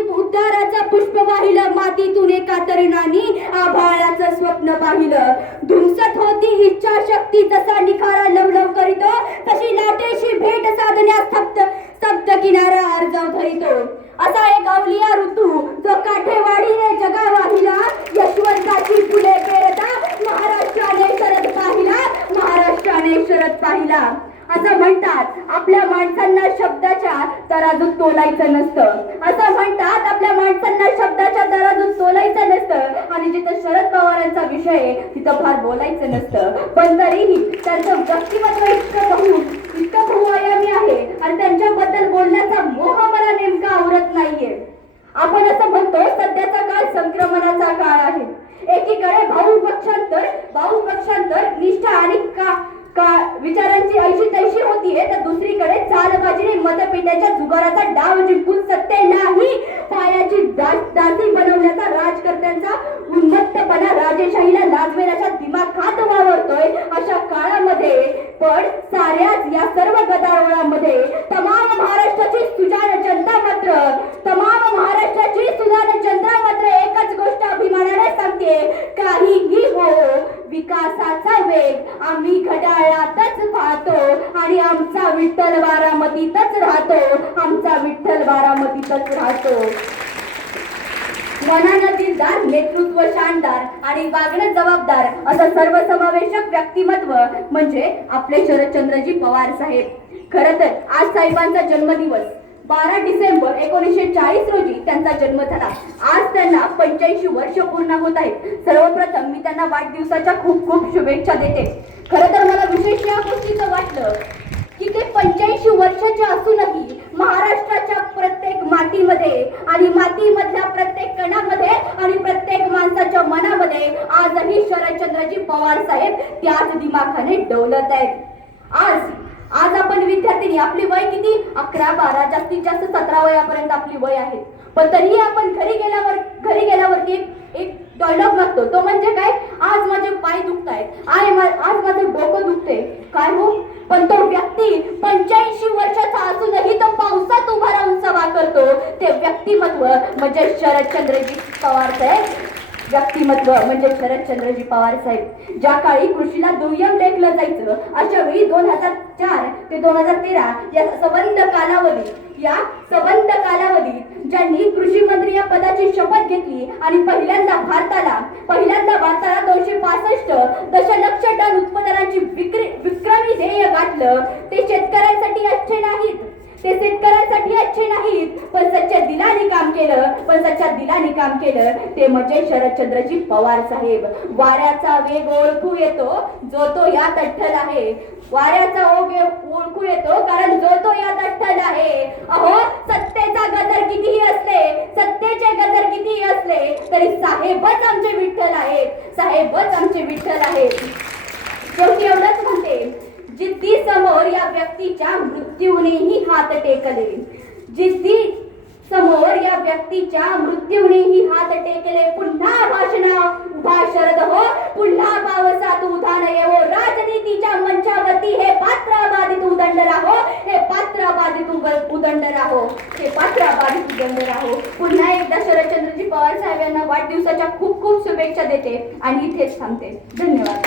उद्धाराची उद्धाराचं पुष्प वाहिलं मातीतून एका तरुणानी आभाळाचं स्वप्न पाहिलं. धुमसत होती इच्छा शक्ती जसा निखारा लवलव करीतो तशी लाटेशी भेट साधण्यास स्तब्ध सप्त किनारा अर्जाव धरितो असा एक अवलिया ऋतू जो काठेवाडी काठेवाडीने जगा वाहिला यशवंताची फुले पेरता महाराष्ट्राने शरद पाहिला महाराष्ट्राने शरद पाहिला. असं म्हणतात आपल्या माणसांना शब्दाच्या तराजूत तोलायचं नसतं. असं म्हणतात आपल्या माणसांना शब्दाच्या तराजूत तोलायचं नसतं. आणि जिथं शरद पवारांचा विषय आहे, तिथं फार बोलायचं नसतं. पण तरीही त्यांचं व्यक्तिमत्व इतकं बहु इतकं बहुआयामी आहे आणि त्यांच्याबद्दल बोलण्याचा मोह मला नेमका आवडत नाहीये. आपण असं म्हणतो सध्याचा काळ संक्रमणाचा काळ आहे. एकीकडे भाऊ पक्षांतर भाऊ पक्षांतर का विचारांची ऐशी तैशी होतीये तर दुसरीकडे चालबाजीने मतपेट्याच्या जुगाराचा डाव जिंकून सत्तेलाही पायाची दासी बनवण्याचा राजकर्त्यांचा उन्मत्तपणा राजेशाहीला लाजवेण्याचा दिमाखात वावरतोय अशा काळामध्ये. पण साऱ्याच या सर्व गदारोळामध्ये तमाम महाराष्ट्राची सुजाण जनता मात्र तमाम महाराष्ट्राची सुजाण जनता मात्र एकच गोष्ट अभिमानाने सांगते काहीही हो विकासा आम्ही घड्याळातच पाहतो आणि आमचा विठ्ठल बारामतीतच राहतो. आमचा विठ्ठल बारामतीतच राहतो. मनानं दिलदार नेतृत्व शानदार आणि वागणं जबाबदार असं सर्वसमावेशक व्यक्तिमत्व म्हणजे आपले शरदचंद्रजी पवार साहेब. खर तर आज साहेबांचा जन्मदिवस. बारा डिसेंबर एकोणीसशे चाळीस रोजी त्यांचा जन्म झाला. आज त्यांना पंच्याऐंशी वर्ष पूर्ण होत आहेत. सर्वप्रथम मी त्यांना वाढदिवसाच्या खूप खूप शुभेच्छा देते. खरं तर मला विशेष या गोष्टीचं वाटलं की ते पंच्याऐंशी वर्षाचे असूनही महाराष्ट्राच्या प्रत्येक मातीमध्ये आणि मातीमधल्या प्रत्येक कणामध्ये आणि प्रत्येक माणसाच्या मनामध्ये आजही शरदचंद्रजी पवार साहेब त्याच दिमाखाने डवलत आहेत. आज आज आपण विद्यार्थिनी आपली वय किती? अकरा बारा जास्तीत जास्त सतरा वयापर्यंत आपली वय आहे. पण तरीही आपण घरी गेल्यावर घरी गेल्यावरती एक एक डायलॉग लागतो. तो म्हणजे काय? आज माझे पाय दुखत आहेत आय मा- आज माझं डोकं दुखते काय हो? पण तो व्यक्ती पंच्याऐंशी वर्षाचा असूनही तो पावसात उभा राहून सभा करतो. ते व्यक्तिमत्व म्हणजे शरदचंद्रजी पवार साहेब. व्यक्तिमत्व म्हणजे शरदचंद्रजी पवार साहेब. ज्या काळी कृषीला दुय्यम लेखलं जायचं अशा वेळी दोन हजार चार ते दोन हजार तेरा या सबंध कालावधीत या सबंध कालावधीत ज्यांनी कृषी मंत्री या पदाची शपथ घेतली आणि पहिल्यांदा भारताला पहिल्यांदा भारताला दोनशे पासष्ट दशलक्ष टन उत्पादनाची विक्री विक्रमी ध्येय गाठलं ते शेतकऱ्यांसाठी अच्छे नाहीत ते शेतकऱ्यांसाठी अच्छे नाहीत. पण सच्च्या दिलाने काम केलं पण सच्च्या दिलाने काम केलं ते म्हणजे शरदचंद्रजी पवार साहेब. वाऱ्याचा वेग ओळखू येतो जो तो यात अठ्ठल आहे. वाऱ्याचा ओग ओळखू येतो कारण जो तो यात अठ्ठल आहे. अहो सत्तेचा गजर कितीही असले सत्तेचे गजर कितीही असले तरी साहेबच आमचे विठ्ठल आहेत. साहेबच आमचे विठ्ठल आहेत. शेवटी एवढंच म्हणते. जिद्दी समोर या व्यक्तीच्या मृत्यूनेही हात टेकले. जिद्दी समोर या व्यक्तीच्या मृत्यूनेही हात टेकले. पुन्हा भाषण उभा शरद हो पुन्हा पावसात उधान येवो. राजनीतीच्या मंचावरती हे पात्र बाधित उदंड राहो. हे पात्र बाधित उग- उदंड राहो. हे पात्र बाधित उदंड राहो. पुन्हा एकदा शरदचंद्रजी पवार साहेब यांना वाढदिवसाच्या खूप खूप शुभेच्छा देते. आणि इथेच थांबते. धन्यवाद.